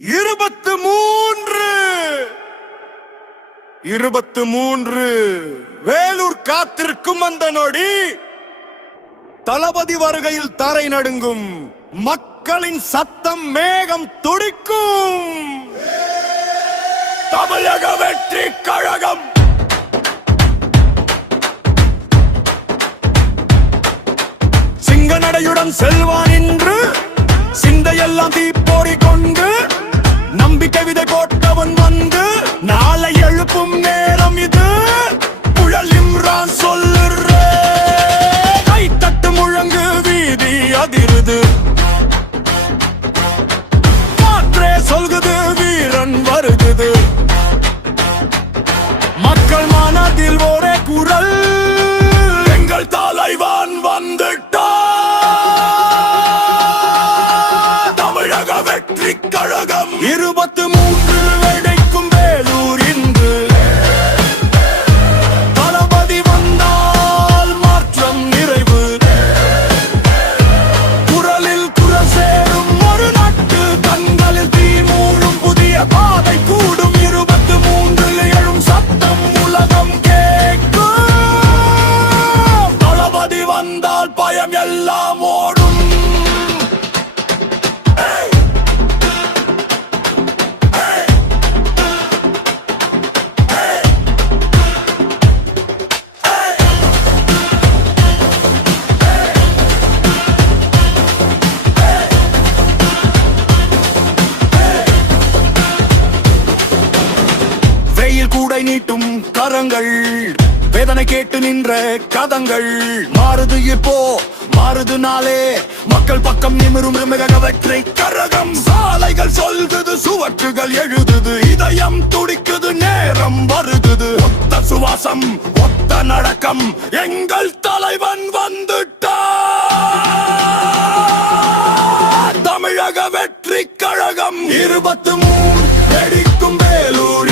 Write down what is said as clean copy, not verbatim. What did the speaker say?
23 வேலூர் காத்திருக்கும் அந்த நொடி தளபதி வருகையில் தரை நடுங்கும் மக்களின் சத்தம் மேகம் துடிக்கும் தமிழக வெற்றி கழகம் சிங்க நடையுடன் செல்வான் என்று சிந்தையெல்லாம் தீப்பொறி கொண்டு நம்பிக்கை விதை போட்டவன் வந்து நாளை எழுப்பும் நேரம் இது புயல் இம்ரான் சொல்லுற கை தட்டு முழங்கு வீதி அதிருது மாற்றே சொல்குது வீரன் வருகுது மக்கள் மனதில் ஒரே குரல் எங்கள் தலைவன் வந்துட்டான் தமிழக வெற்றி கழகம் 23 வெடிக்கும் வேலூர் இன்று தளபதி வந்தால் மாற்றம் நிறைவு குரலில் குரல் சேரும் ஒரு நட்டு கண்களில் தீ மூடும் புதிய பாதை கூடும் 23 எழும் சத்தம் உலகம் கேட்கும் தளபதி வந்தால் பயம் எல்லாம் ஓடும் கூடை நீட்டும் கரங்கள் வேதனை கேட்டு நின்ற கதங்கள் மாறுது இப்போ மாறுது நாளே மக்கள் பக்கம் நிமிரும் மிக வெற்றி கரகம் சாலைகள் சொல்குது சுவற்றுகள் எழுதுது இதயம் துடிக்குது நேரம் வருகுது ஒத்த சுவாசம் ஒத்த நடக்கம் எங்கள் தலைவன் வந்துட்டார் தமிழக வெற்றி கழகம் 23 வெடிக்கும் வேலூர்